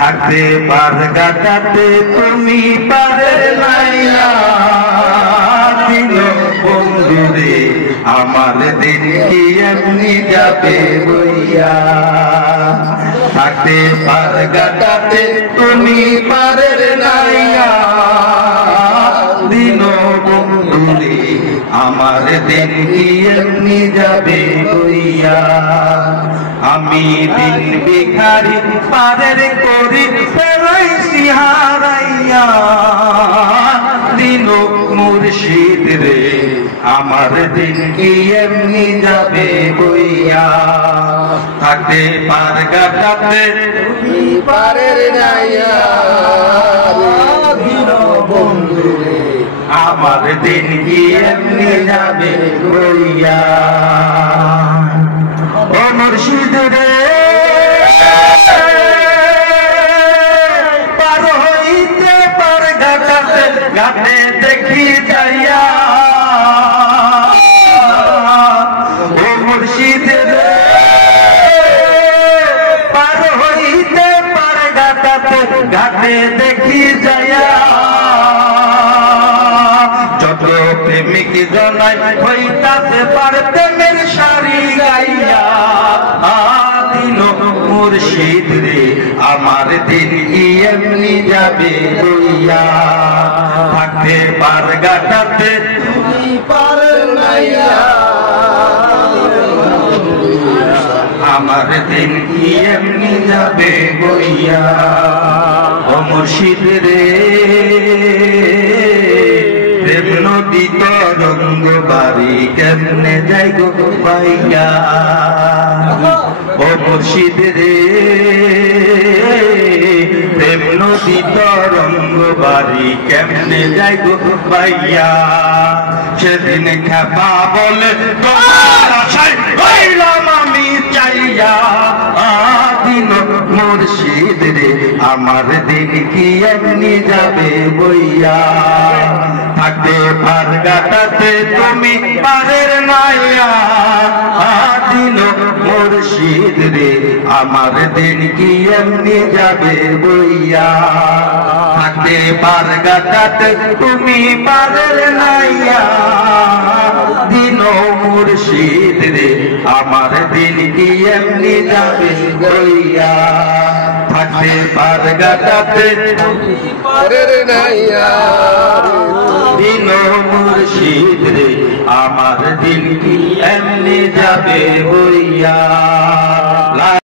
থাকতে পার কাটাতে তুমি পারে নাইয়া দিল বন্ধুরে আমার দিন কি এমনি যাবে বইয়া থাকতে পার কাটাতে তুমি পারে নাইয়া দিল বন্ধুরে আমার দিন কি এমনি যাবে বইয়া আমি দিন ভিখারি পারের করি ফেরাইছি হারাইয়া দিন মুর্শিদ রে আমার দিন কি এমনি যাবে বইয়া থাকতে পার কাটাতে তুমি পারের নাইয়া দিন বন্ধু রে আমার দিন কি এমনি যাবে বইয়া ও মুর্শিদ রে পার হইতে পার ঘাটাতে ঘাটে দেখি যাইয়া ও মুর্শিদ রে পার হইতে পার ঘাটাতে ঘাটে দেখি যাইয়া যত প্রেমিক জনাই হইতাছে পার প্রেমের সারি গাইয়া দিন মুর্শিদ রে আমার দিন কি এমনি যাবে বইয়া থাকতে পার গাটাতে তুমি পার নাইয়া আমার দিন কি এমনি যাবে বইয়া ও মুর্শিদ রে প্রেম নদী তরঙ্গ বাড়ি কেমনে যাই গো পাইয়া ও মুর্শিদ রে প্রেম নদী তরঙ্গ বাড়ি কেমনে যাই গো পাইয়া সেদিন খেপা বলে তোমার আশায় হইলাম আমি চাইয়া দিন মুর্শিদ রে আমার দিন কি এমনি যাবে বইয়া থাকতে পার গাটাতে তুমি পারের নাইয়া দিন মুর্শিদ রে আমার দিন কি এমনি যাবে বইয়া থাকতে পার গাটাতে তুমি পারের নাইয়া দিন মুর্শিদ রে আমার দিন কি এমনি যাবে বইয়া থাকতে পার গাটাতে তুমি পারের নাইয়া দিন মুর্শিদ রে আমার দিন কি এমনি যাবে বইয়া।